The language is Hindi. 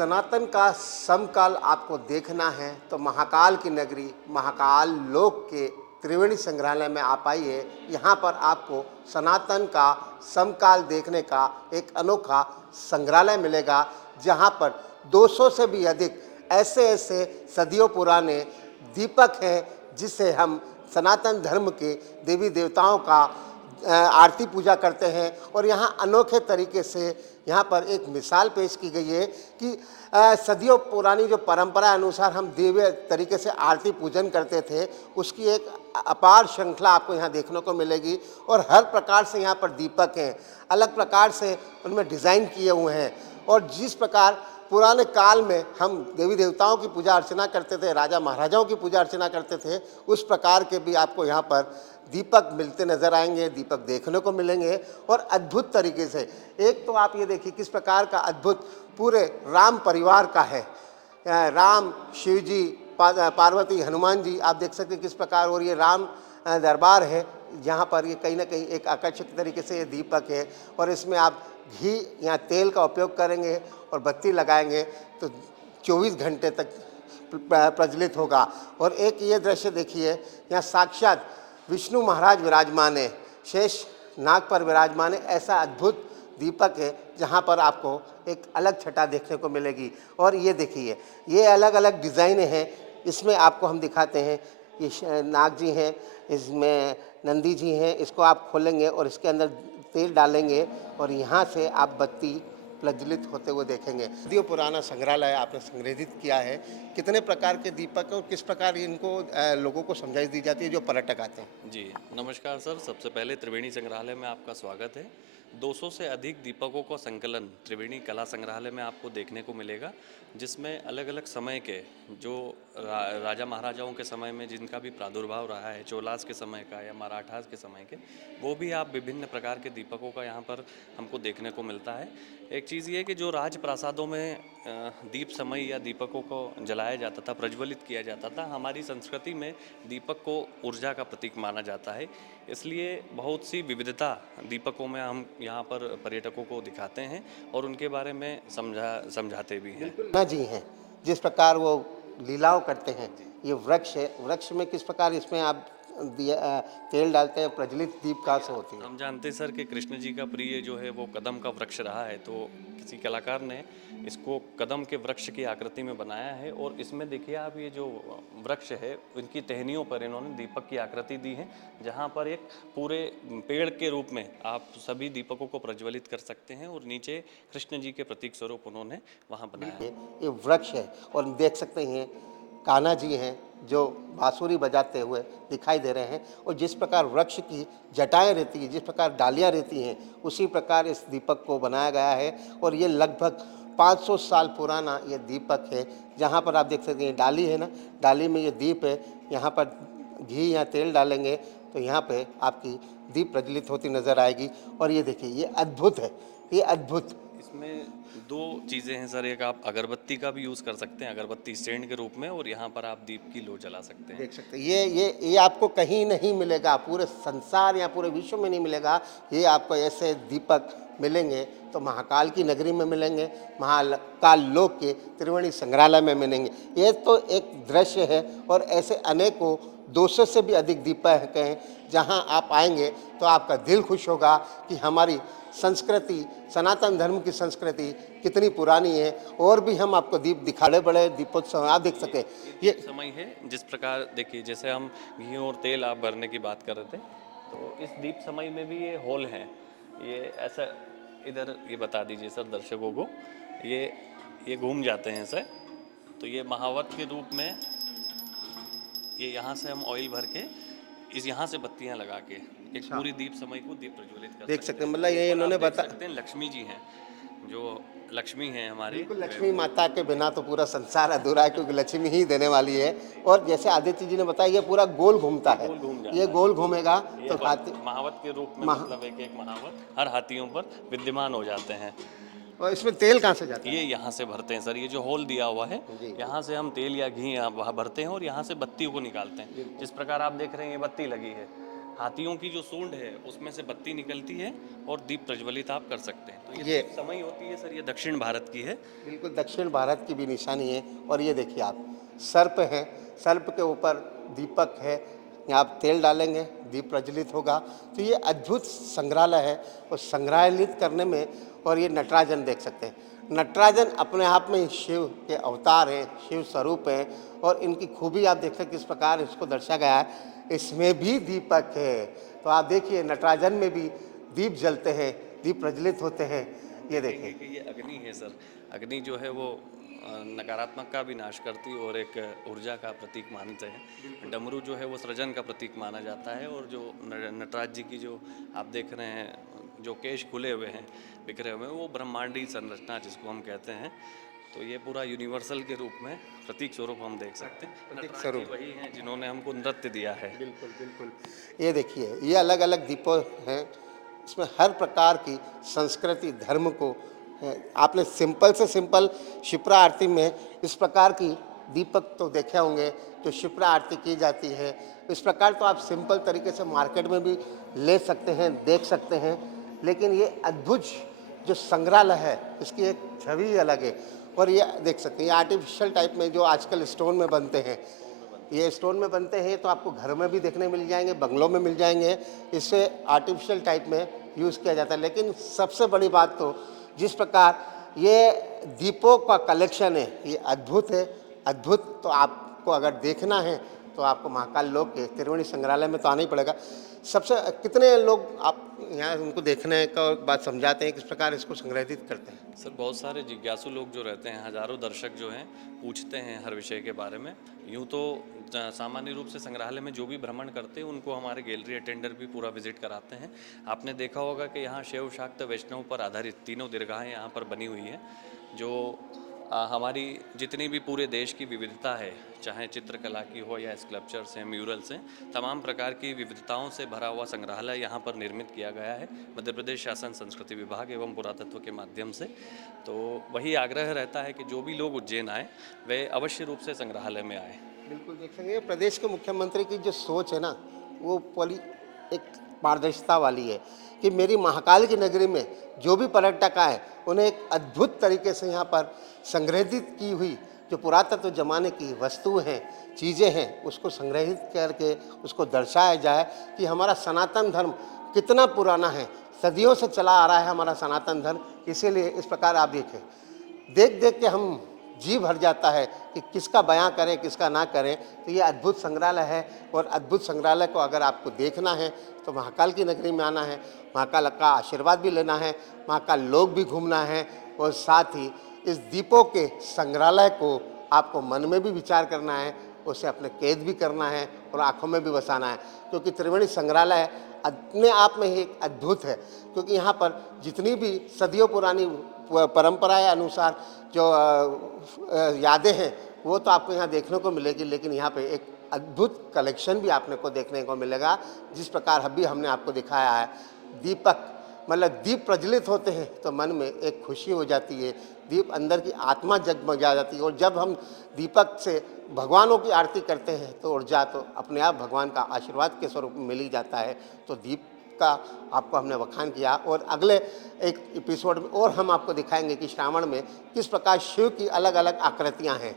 सनातन का समकाल आपको देखना है तो महाकाल की नगरी महाकाल लोक के त्रिवेणी संग्रहालय में आप आइए। यहाँ पर आपको सनातन का समकाल देखने का एक अनोखा संग्रहालय मिलेगा, जहाँ पर 200 से भी अधिक ऐसे ऐसे सदियों पुराने दीपक हैं, जिससे हम सनातन धर्म के देवी देवताओं का आरती पूजा करते हैं। और यहाँ अनोखे तरीके से यहाँ पर एक मिसाल पेश की गई है कि सदियों पुरानी जो परंपरा अनुसार हम दिव्य तरीके से आरती पूजन करते थे, उसकी एक अपार श्रृंखला आपको यहाँ देखने को मिलेगी। और हर प्रकार से यहाँ पर दीपक हैं, अलग प्रकार से उनमें डिज़ाइन किए हुए हैं। और जिस प्रकार पुराने काल में हम देवी देवताओं की पूजा अर्चना करते थे, राजा महाराजाओं की पूजा अर्चना करते थे, उस प्रकार के भी आपको यहाँ पर दीपक मिलते नजर आएंगे, दीपक देखने को मिलेंगे। और अद्भुत तरीके से एक तो आप ये देखिए किस प्रकार का अद्भुत पूरे राम परिवार का है। राम, शिव जी, पार्वती, हनुमान जी, आप देख सकते हैं किस प्रकार। और ये राम दरबार है, जहाँ पर ये कहीं ना कहीं एक आकर्षक तरीके से ये दीपक है। और इसमें आप घी या तेल का उपयोग करेंगे और बत्ती लगाएंगे तो 24 घंटे तक प्रज्वलित होगा। और एक ये दृश्य देखिए, यहाँ साक्षात विष्णु महाराज विराजमान है, शेष नाग पर विराजमान है। ऐसा अद्भुत दीपक है जहाँ पर आपको एक अलग छटा देखने को मिलेगी। और ये देखिए, ये अलग अलग डिज़ाइन हैं। इसमें आपको हम दिखाते हैं, ये नाग जी हैं, इसमें नंदी जी हैं। इसको आप खोलेंगे और इसके अंदर तेल डालेंगे और यहाँ से आप बत्ती प्रज्वलित होते हुए देखेंगे। सदियों पुराना संग्रहालय आपने संग्रहित किया है। कितने प्रकार के दीपक और किस प्रकार इनको लोगों को समझाई दी जाती है जो पर्यटक आते हैं? जी, नमस्कार सर। सबसे पहले त्रिवेणी संग्रहालय में आपका स्वागत है। 200 से अधिक दीपकों का संकलन त्रिवेणी कला संग्रहालय में आपको देखने को मिलेगा, जिसमें अलग अलग समय के जो राजा महाराजाओं के समय में जिनका भी प्रादुर्भाव रहा है, चोलास के समय का या मराठास के समय के, वो भी आप विभिन्न प्रकार के दीपकों का यहाँ पर हमको देखने को मिलता है। एक चीज़ ये कि जो राजप्रासादों में दीप समय या दीपकों को जलाया जाता था, प्रज्वलित किया जाता था, हमारी संस्कृति में दीपक को ऊर्जा का प्रतीक माना जाता है। इसलिए बहुत सी विविधता दीपकों में हम यहाँ पर पर्यटकों को दिखाते हैं और उनके बारे में समझाते भी हैं। ना जी हैं, जिस प्रकार वो लीलाओं करते हैं। ये वृक्ष है, वृक्ष में किस प्रकार इसमें आप तेल डालते हैं, प्रज्वलित दीप कहाँ से होती है? हम जानते हैं सर कि कृष्ण जी का प्रिय जो है वो कदम का वृक्ष रहा है, तो किसी कलाकार ने इसको कदम के वृक्ष की आकृति में बनाया है। और इसमें देखिए आप, ये जो वृक्ष है उनकी टहनियों पर इन्होंने दीपक की आकृति दी है, जहाँ पर एक पूरे पेड़ के रूप में आप सभी दीपकों को प्रज्वलित कर सकते हैं। और नीचे कृष्ण जी के प्रतीक स्वरूप उन्होंने वहाँ बनाया है। ये वृक्ष है और देख सकते हैं कान्हा जी हैं जो बांसुरी बजाते हुए दिखाई दे रहे हैं। और जिस प्रकार वृक्ष की जटाएं रहती हैं, जिस प्रकार डालियां रहती हैं, उसी प्रकार इस दीपक को बनाया गया है। और ये लगभग 500 साल पुराना ये दीपक है, जहाँ पर आप देख सकते हैं डाली है ना, डाली में ये दीप है। यहाँ पर घी या तेल डालेंगे तो यहाँ पे आपकी दीप प्रज्वलित होती नजर आएगी। और ये देखिए, ये अद्भुत है, ये अद्भुत। इसमें दो चीज़ें हैं सर, एक आप अगरबत्ती का भी यूज़ कर सकते हैं, अगरबत्ती स्टैंड के रूप में, और यहाँ पर आप दीप की लो जला सकते हैं। देख सकते हैं, ये आपको कहीं नहीं मिलेगा, पूरे संसार या पूरे विश्व में नहीं मिलेगा। ये आपको ऐसे दीपक मिलेंगे तो महाकाल की नगरी में मिलेंगे, महाकाल लोक के त्रिवेणी संग्रहालय में मिलेंगे। ये तो एक दृश्य है। और ऐसे अनेकों 200 से भी अधिक दीपक हैं, जहां आप आएंगे तो आपका दिल खुश होगा कि हमारी संस्कृति, सनातन धर्म की संस्कृति कितनी पुरानी है। और भी हम आपको दीप दिखाड़े बड़े दीपोत्सव आप देख सकें। ये समय है जिस प्रकार देखिए, जैसे हम घी और तेल आप भरने की बात कर रहे थे, तो इस दीप समय में भी ये होल है। ये ऐसा इधर ये बता दीजिए सर दर्शकों को, ये घूम जाते हैं सर। तो ये महावत के रूप में, ये यहाँ से हम ऑयल भर के इस यहाँ से बत्तियाँ लगा के एक पूरी दीप समय को दीप प्रज्वलित कर देख सकते हैं, मतलब ये और इन्होंने आप देख बता सकते हैं लक्ष्मी जी हैं, जो लक्ष्मी हैं हमारी। बिल्कुल, लक्ष्मी माता के बिना तो पूरा संसार अधूरा है, क्योंकि लक्ष्मी ही देने वाली है। और जैसे आदित्य जी ने बताया, ये पूरा गोल घूमता है, गोल घूम जाता ये गोल घूमेगा ये तो हाथी। महावत के रूप में मतलब एक महावत हर हाथियों पर विद्यमान हो जाते हैं। और इसमें तेल कहाँ से जाता है? ये यहाँ से भरते हैं सर, ये जो होल दिया हुआ है, यहाँ से हम तेल या घी वहाँ भरते हैं और यहाँ से बत्तियों को निकालते हैं। जिस प्रकार आप देख रहे हैं ये बत्ती लगी है, हाथियों की जो सूंड है उसमें से बत्ती निकलती है और दीप प्रज्वलित आप कर सकते हैं। तो ये ये दीप समय होती है सर, ये दक्षिण भारत की है। बिल्कुल दक्षिण भारत की भी निशानी है। और ये देखिए आप, सर्प है, सर्प के ऊपर दीपक है, यहाँ आप तेल डालेंगे, दीप प्रज्वलित होगा। तो ये अद्भुत संग्रहालय है और संग्रहित करने में। और ये नटराजन देख सकते हैं, नटराजन अपने आप में शिव के अवतार हैं, शिव स्वरूप हैं। और इनकी खूबी आप देख सकते हैं किस प्रकार इसको दर्शाया गया है। इसमें भी दीपक है, तो आप देखिए नटराजन में भी दीप जलते हैं, दीप प्रज्वलित होते हैं। ये देखेंगे देखिए, कि ये अग्नि है सर। अग्नि जो है वो नकारात्मक का भी नाश करती है और एक ऊर्जा का प्रतीक मानते हैं। डमरू जो है वो सृजन का प्रतीक माना जाता है। और जो नटराज जी की जो आप देख रहे हैं, जो केश खुले हुए हैं, बिखरे हुए हैं, वो ब्रह्मांडी संरचना जिसको हम कहते हैं। तो ये पूरा यूनिवर्सल के रूप में प्रतीक स्वरूप हम देख सकते हैं। प्रतीक नटराज जी स्वरूप। वही हैं जिन्होंने हमको नृत्य दिया है। बिल्कुल बिल्कुल। ये देखिए, ये अलग अलग दीपों हैं, इसमें हर प्रकार की संस्कृति धर्म को आपने सिंपल से सिंपल शिप्रा आरती में इस प्रकार की दीपक तो देखे होंगे जो शिप्रा आरती की जाती है। इस प्रकार तो आप सिंपल तरीके से मार्केट में भी ले सकते हैं, देख सकते हैं। लेकिन ये अद्भुत जो संग्रहालय है, इसकी एक छवि अलग है। और ये देख सकते हैं, ये आर्टिफिशियल टाइप में जो आजकल स्टोन में बनते हैं, ये स्टोन में बनते हैं, तो आपको घर में भी देखने मिल जाएंगे, बंगलों में मिल जाएंगे। इससे आर्टिफिशियल टाइप में यूज़ किया जाता है। लेकिन सबसे बड़ी बात तो जिस प्रकार ये दीपों का कलेक्शन है, ये अद्भुत है, अद्भुत। तो आपको अगर देखना है तो आपको महाकाल लोक के त्रिवेणी संग्रहालय में तो आना ही पड़ेगा। सबसे कितने लोग आप यहाँ उनको देखने का बात समझाते हैं, किस प्रकार इसको संग्रहित करते हैं? सर बहुत सारे जिज्ञासु लोग जो रहते हैं, हजारों दर्शक जो हैं, पूछते हैं हर विषय के बारे में। यूँ तो सामान्य रूप से संग्रहालय में जो भी भ्रमण करते हैं उनको हमारे गैलरी अटेंडर भी पूरा विजिट कराते हैं। आपने देखा होगा कि यहाँ शैव शाक्त वैष्णव पर आधारित तीनों दीर्घाएँ यहाँ पर बनी हुई हैं। जो हमारी जितनी भी पूरे देश की विविधता है, चाहे चित्रकला की हो या स्कल्पचर्स हैं, म्यूरल्स हैं, तमाम प्रकार की विविधताओं से भरा हुआ संग्रहालय यहाँ पर निर्मित किया गया है मध्य प्रदेश शासन संस्कृति विभाग एवं पुरातत्व के माध्यम से। तो वही आग्रह रहता है कि जो भी लोग उज्जैन आए वे अवश्य रूप से संग्रहालय में आए। बिल्कुल देख सकेंगे, प्रदेश के मुख्यमंत्री की जो सोच है ना, वो पली एक पारदर्शिता वाली है कि मेरी महाकाल की नगरी में जो भी पर्यटक आए उन्हें एक अद्भुत तरीके से यहाँ पर संग्रहित की हुई जो पुरातत्व जमाने की वस्तु हैं, चीज़ें हैं, उसको संग्रहित करके उसको दर्शाया जाए कि हमारा सनातन धर्म कितना पुराना है, सदियों से चला आ रहा है हमारा सनातन धर्म। इसीलिए इस प्रकार आप देखें, देख देख के हम जी भर जाता है कि किसका बयां करें किसका ना करें। तो ये अद्भुत संग्रहालय है। और अद्भुत संग्रहालय को अगर आपको देखना है तो महाकाल की नगरी में आना है, महाकाल का आशीर्वाद भी लेना है, महाकाल लोक भी घूमना है। और साथ ही इस दीपों के संग्रहालय को आपको मन में भी विचार करना है, उसे अपने कैद भी करना है और आँखों में भी बसाना है। क्योंकि त्रिवेणी संग्रहालय अपने आप में ही एक अद्भुत है। क्योंकि यहाँ पर जितनी भी सदियों पुरानी परंपराएं अनुसार जो यादें हैं वो तो आपको यहाँ देखने को मिलेगी। लेकिन यहाँ पे एक अद्भुत कलेक्शन भी आपने को देखने को मिलेगा। जिस प्रकार अभी हमने आपको दिखाया है, दीपक मतलब दीप प्रज्वलित होते हैं तो मन में एक खुशी हो जाती है, दीप अंदर की आत्मा जगमगा जाती है। और जब हम दीपक से भगवानों की आरती करते हैं तो ऊर्जा तो अपने आप भगवान का आशीर्वाद के स्वरूप में मिल ही जाता है। तो दीप का आपको हमने बखान किया। और अगले एक एपिसोड में और हम आपको दिखाएंगे कि श्रावण में किस प्रकार शिव की अलग अलग आकृतियां हैं।